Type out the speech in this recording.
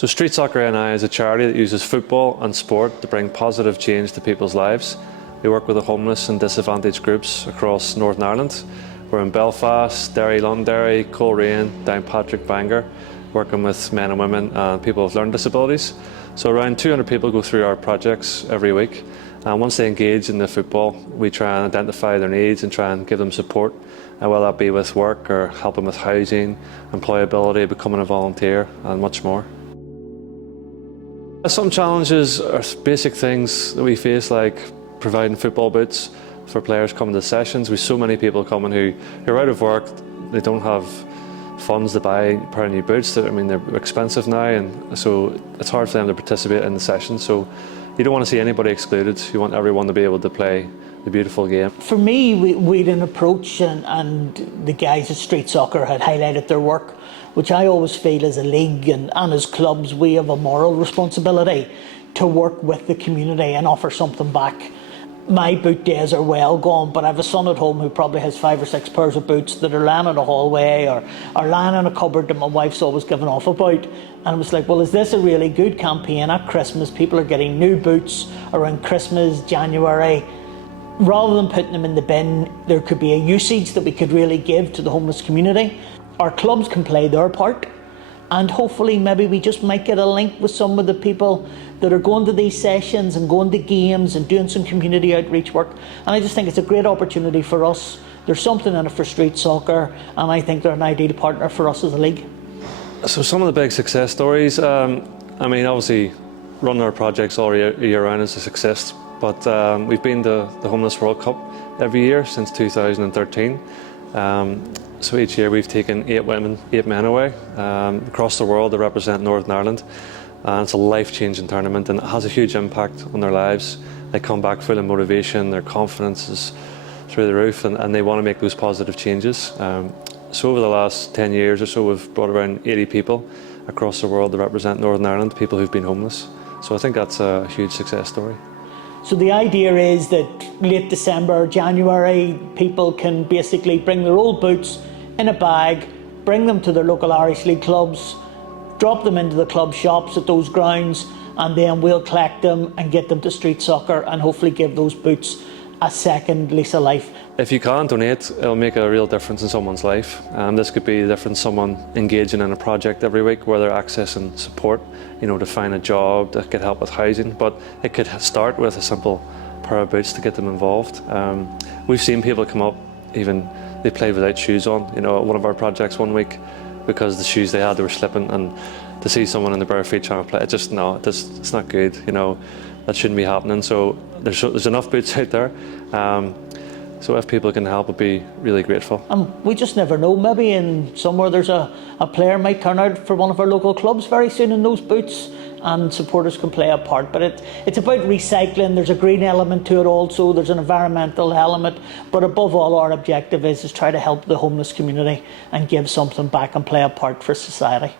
So Street Soccer NI is a charity that uses football and sport to bring positive change to people's lives. We work with the homeless and disadvantaged groups across Northern Ireland. We're in Belfast, Derry, Londonderry, Coleraine, Downpatrick, Bangor, working with men and women and people with learning disabilities. So around 200 people go through our projects every week. And once they engage in the football, we try and identify their needs and try and give them support, whether that be with work or helping with housing, employability, becoming a volunteer, and much more. Some challenges are basic things that we face, like providing football boots for players coming to sessions. We've so many people coming who are out of work, they don't have funds to buy a pair of new boots. I mean, they're expensive now, and so it's hard for them to participate in the session. So you don't want to see anybody excluded. You want everyone to be able to play the beautiful game. For me, we had an approach, and the guys at Street Soccer had highlighted their work, which I always feel as a league and as clubs, we have a moral responsibility to work with the community and offer something back. My boot days are well gone, but I have a son at home who probably has 5 or 6 pairs of boots that are lying in a hallway or are lying in a cupboard that my wife's always given off about. And I was like, well, is this a really good campaign at Christmas? People are getting new boots around Christmas, January. Rather than putting them in the bin, there could be a usage that we could really give to the homeless community. Our clubs can play their part, and hopefully maybe we just might get a link with some of the people that are going to these sessions and going to games and doing some community outreach work. And I just think it's a great opportunity for us. There's something in it for Street Soccer, and I think they're an ideal partner for us as a league. So some of the big success stories, I mean, obviously running our projects all year round is a success, but we've been to the Homeless World Cup every year since 2013. So each year we've taken 8 women, 8 men away across the world to represent Northern Ireland. And it's a life-changing tournament, and it has a huge impact on their lives. They come back full of motivation, their confidence is through the roof, and they want to make those positive changes. So over the last 10 years or so, we've brought around 80 people across the world to represent Northern Ireland, people who've been homeless. So I think that's a huge success story. So the idea is that late December, January, people can basically bring their old boots in a bag, bring them to their local Irish League clubs, drop them into the club shops at those grounds, and then we'll collect them and get them to Street Soccer and hopefully give those boots a second lease of life. If you can donate, it'll make a real difference in someone's life. This could be the difference someone engaging in a project every week where they're accessing support, to find a job, to get help with housing, but it could start with a simple pair of boots to get them involved. We've seen people come up, even they played without shoes on, at one of our projects one week, because the shoes they had, they were slipping, and to see someone in the bare feet trying to play, it's not good, that shouldn't be happening. So there's enough boots out there. So if people can help, I'd be really grateful. We just never know, maybe in somewhere there's a player might turn out for one of our local clubs very soon in those boots, and supporters can play a part. But it's about recycling. There's a green element to it also, there's an environmental element, but above all our objective is try to help the homeless community and give something back and play a part for society.